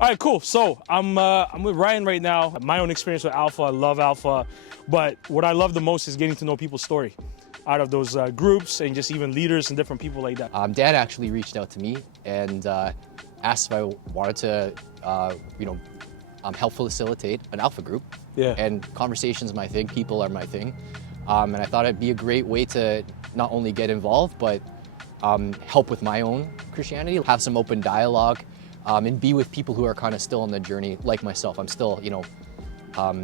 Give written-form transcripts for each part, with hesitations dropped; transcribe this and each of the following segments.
All right, cool. So I'm with Ryan right now. My own experience with Alpha, I love Alpha, but what I love the most is getting to know people's story out of those groups and just even leaders and different people like that. Dan actually reached out to me and asked if I wanted to, help facilitate an Alpha group. Yeah. And conversations are my thing, people are my thing. And I thought it'd be a great way to not only get involved, but help with my own Christianity, have some open dialogue, and be with people who are kind of still on the journey like myself. I'm still,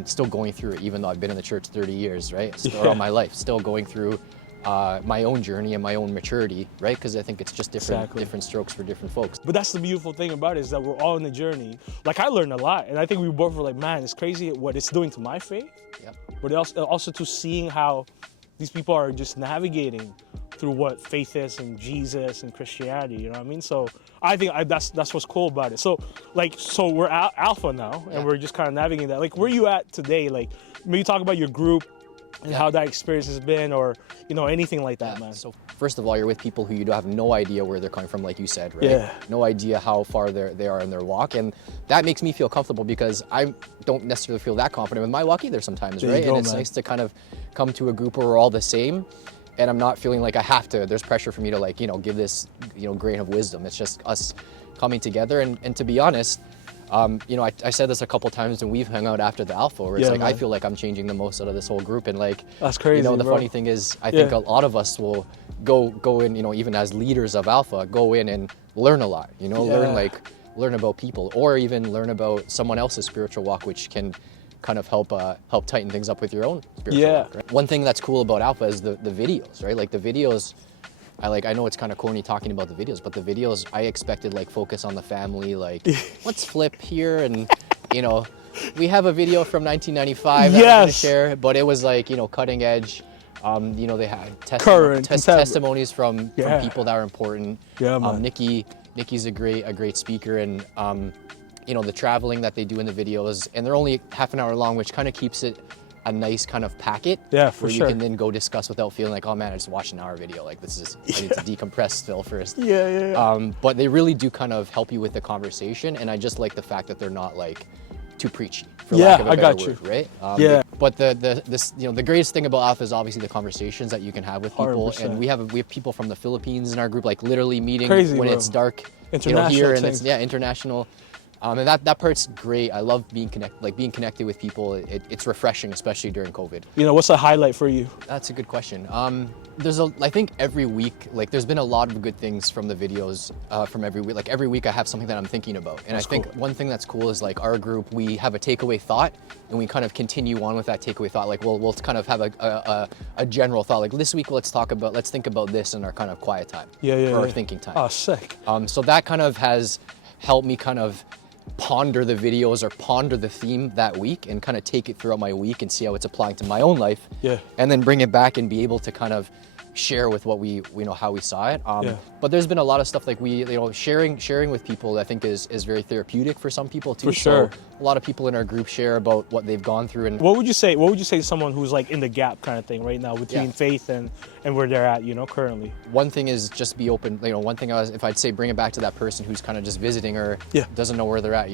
still going through it, even though I've been in the church 30 years, right? Still all my life, still going through my own journey and my own maturity, right? Because I think it's just different strokes for different folks. But that's the beautiful thing about it, is that we're all in the journey. Like, I learned a lot, and I think we both were like, man, it's crazy what it's doing to my faith. Yep. But also to seeing how these people are just navigating through what faith is and Jesus and Christianity, you know what I mean? So I think that's what's cool about it. So we're Alpha now, and we're just kind of navigating that. Like, where are you at today? Like, maybe talk about your group and how that experience has been, or anything like that, man. So first of all, you're with people who you have no idea where they're coming from, like you said, right? Yeah. No idea how far they are in their walk, and that makes me feel comfortable because I don't necessarily feel that confident with my walk either sometimes, right? And it's nice to kind of come to a group where we're all the same, and I'm not feeling like I have to. There's pressure for me to give this grain of wisdom. It's just us coming together, and to be honest. I said this a couple times when we've hung out after the Alpha, where it's I feel like I'm changing the most out of this whole group, and that's crazy. The funny thing is, I think a lot of us will go in, even as leaders of Alpha, go in and learn a lot, learn about people, or even learn about someone else's spiritual walk, which can kind of help tighten things up with your own spiritual walk. Right? One thing that's cool about Alpha is the videos, right? Like the videos. I know it's kind of corny talking about the videos, but the videos I expected focus on the family, let's flip here, and we have a video from 1995 that I'm gonna share, but it was cutting edge. They had testimonies from people that are important. Yeah, man. Nikki's a great speaker, and the traveling that they do in the videos, and they're only half an hour long, which kind of keeps it a nice kind of packet where you can then go discuss without feeling like, oh man, I just watched an hour video. I need to decompress still first. But they really do kind of help you with the conversation, and I just like the fact that they're not too preachy, for lack of a better word, right? But the greatest thing about Alpha is obviously the conversations that you can have with people, 100%. And we have people from the Philippines in our group, literally meeting when it's dark, here, and it's international. And that part's great. I love being connected with people. It's refreshing, especially during COVID. What's a highlight for you? That's a good question. I think every week, there's been a lot of good things from the videos from every week. Every week I have something that I'm thinking about. And that's I think one thing that's cool is our group, we have a takeaway thought, and we kind of continue on with that takeaway thought. We'll kind of have a general thought. This week let's think about this in our kind of quiet time. Our thinking time. Oh, sick. So that kind of has helped me kind of ponder the videos or ponder the theme that week, and kind of take it throughout my week and see how it's applying to my own life, and then bring it back and be able to kind of share with what we how we saw it. But there's been a lot of stuff sharing with people, I think is very therapeutic for some people too. For sure. So a lot of people in our group share about what they've gone through. And what would you say to someone who's in the gap kind of thing right now between faith and where they're at, currently? One thing is just be open. One thing if I'd say, bring it back to that person who's kind of just visiting or doesn't know where they're at.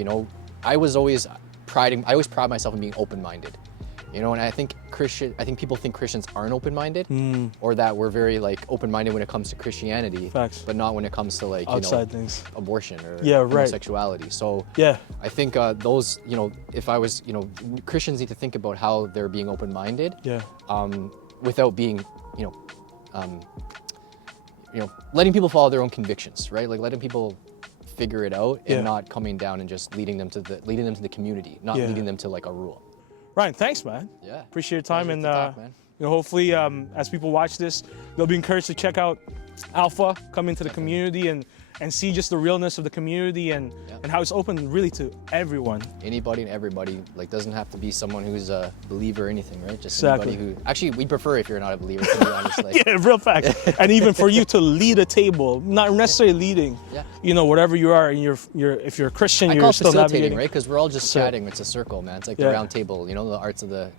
I always pride myself in being open-minded. And I think people think Christians aren't open-minded, or that we're very open-minded when it comes to Christianity, but not when it comes to outside things, abortion or homosexuality. So I think those, if I was, Christians need to think about how they're being open-minded, without being, letting people follow their own convictions, right? Letting people figure it out, and not coming down and just leading them to the community, not leading them to a rule. Ryan, thanks, man. Yeah. Appreciate your time, and hopefully, as people watch this, they'll be encouraged to check out Alpha, come into the community, and see just the realness of the community and how it's open really to everyone. Anybody and everybody. Doesn't have to be someone who's a believer or anything, right? Just anybody who. Actually, we'd prefer if you're not a believer, to be honest. Real fact. And even for you to lead a table, not necessarily leading. Whatever you are, and if you're a Christian, I you're call still facilitating, navigating, right? Because we're all just chatting. It's a circle, man. It's the round table. The arts of the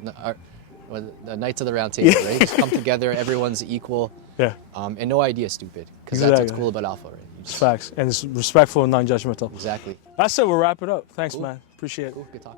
Knights of the Round Table, right? Just come together. Everyone's equal. And no idea is stupid. Because that's what's cool about Alpha, right? It's facts. And it's respectful and non-judgmental. Exactly. That's it. We'll wrap it up. Thanks, Cool. man. Appreciate it. Cool. Good talk.